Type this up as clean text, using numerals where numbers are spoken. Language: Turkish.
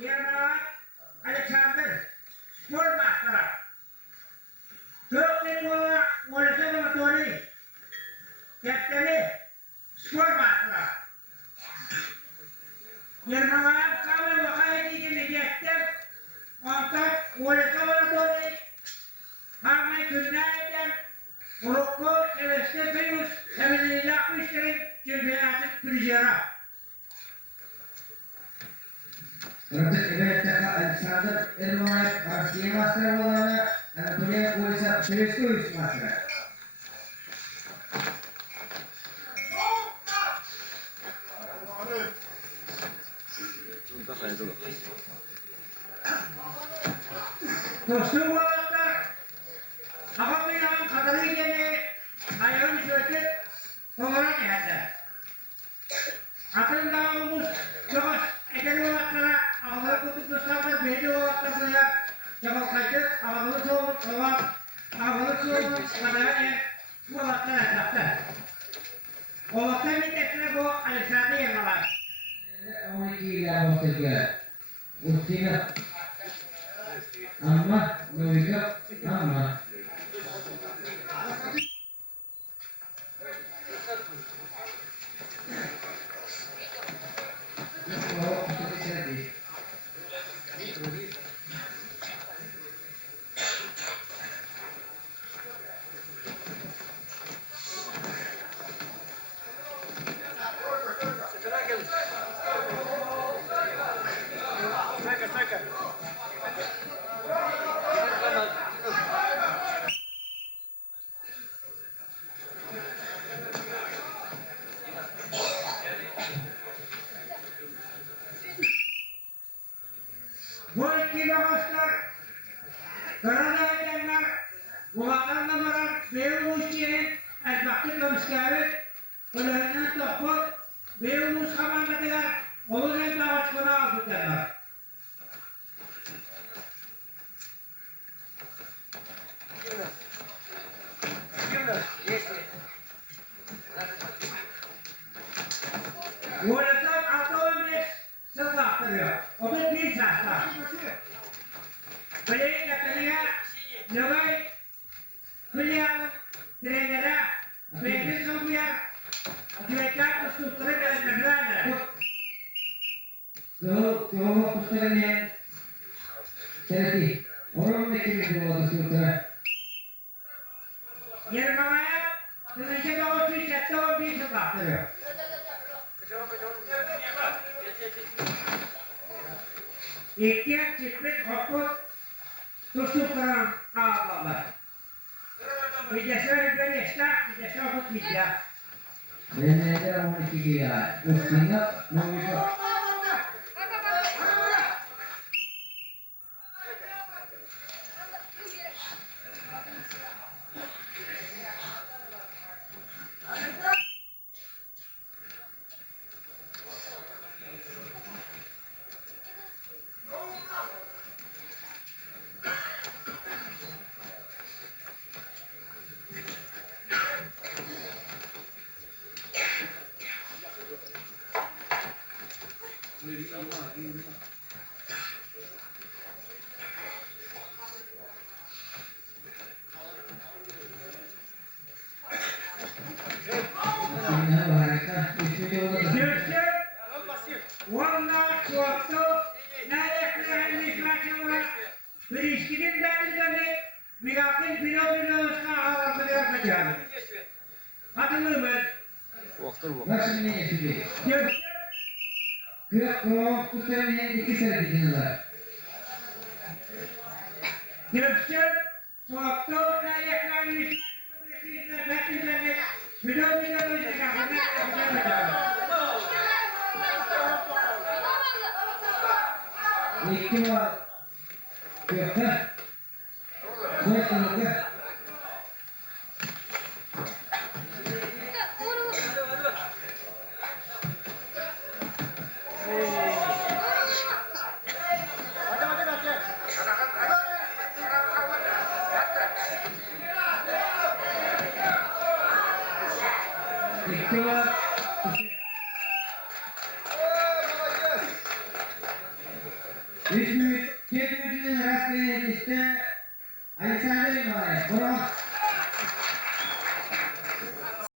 Yernavat Alexander Sport Master. Turkey Bola Olesa Tori. Captain Sport Master. Yernavat kami wakay di kinigekter. Ortak Olesa Tori. Hamay Günaydın. Morocco Celeste Feyus. Sevinirler müşterik. Cembiyatik Prijera. Untuk Ebenezer Alexander Ernoet Garcia Master Bolana Anatolia Kulisa Seviskus Master. Dostum olanlar, Hakamıyla kadını gene ayağını söküp olarak geldi. Atın dağılmış, yavaş ederi olanlara ağları kutup tutanlar belli olanlara Cemal Kaçık, ağları soğuk, ağları soğuk, kadar bu olanlar etrafta. Olanlar middetine bu Alexander Yernalar. 12 ila 13. Ustina Amma Novika Amma. Bu iki lavaşlar, Karada edenler, Ulanlar namalar, Beyoğlu'nun Ezbak'ın dönüşleri, Ölerinden topu, Beyoğlu kamandadılar, Olur Ezbak'ına aldılar. Uğraşlar 6-15 sınıf aktarıyor. O bir saatte. Böyle yapıya Nöbay Hülyan trenere Bey'in soluyor. Güvekler kustukları gelenlerler. Kalau pustakannya Seleti, orang mungkin juga suka. Yermamaya Tınışı da o şirkette o bir sınıf aktarıyor. İhtiyar çiftlik hukuk tusukların ağabeyler. Videsel Güneş'te Videsel hukuk vidya. Dan ada orang kira, Ustina Novika. Vallahi korktu. Nerede misafirler? Bir işkinin belirleri Mirak'ın pilotunu havasını yapacağım. Hatırlıyor musun? Nasıl ne yapıyor? Gökçe. Kalau pustakannya 2 seri dinler. Gökçe. Korktu. Nerede misafirler? Belirleri pilotunu yapacağım. İki var. Gökte. Dört tane. İki var. 3 büyük, 2 büyüdüğünün rastgele işte Alexander Imalayev. Bronz.